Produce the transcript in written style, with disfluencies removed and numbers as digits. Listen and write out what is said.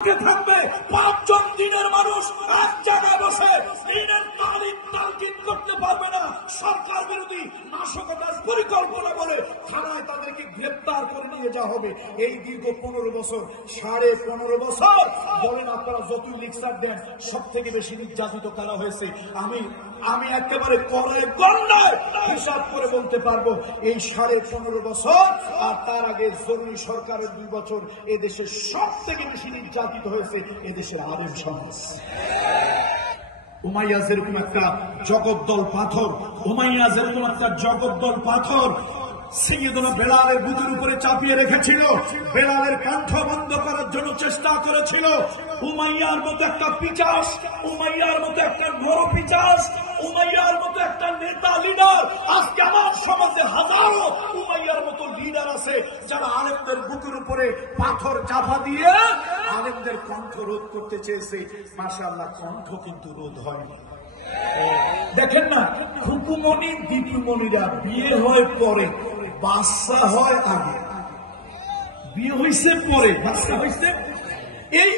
থাকবে ৫ জন দিনের মানুষ এক জায়গায় বসে দিনের তালিম তালকিন করতে পারবে না। সরকার বিরোধী নাশকতার পরিকল্পনা বলে থানায় তাদেরকে গ্রেপ্তার করে নিয়ে যাওয়া হবে। এই দীর্ঘ ১৫ বছর ১৫.৫ বছর বলেন আপনারা যতই লেকচার দেন, সব থেকে বেশি নির্যাতিত করা হয়েছে। আমি একেবারে করে গণনায় হিসাব করে বলতে পারবো এই ১৫.৫ বছর আর তার আগে জরুরি সরকারের ২ বছর এদেশে সব থেকে বেশি নির্যাতিত হয়েছে এদেশের আলেম সমাজ। উমাইয়া যেরকম একটা জগদ্দল পাথর, উমাইয়া যেরকম একটা জগদ্দল পাথর সাইয়েদনা বেলালের বুকের উপরে চাপিয়ে রেখেছিল, বেলালের কণ্ঠ বন্ধ করার জন্য চেষ্টা করেছিল। উমাইয়ার মতো একটা পিচাস, উমাইয়ার মতো একটা নর পিচাস, উমাইয়ার মতো একটা নেতা লিডার, আজকে আমার সমাজে হাজারো উমাইয়ার মতো লিডার আছে যারা আলেমদের বুকের উপরে পাথর চাপা দিয়ে আলেমদের কণ্ঠ রোধ করতে চেয়েছে। মাশাআল্লাহ, কণ্ঠ কিন্তু রোধ হয়নি। দেখেন না, খুকুমণি দীপুমণিরা বিয়ে হয় পরে, বাচ্চা হয় আগে। বিয়ে হয়েছে পরে, বাচ্চা হয়েছে এই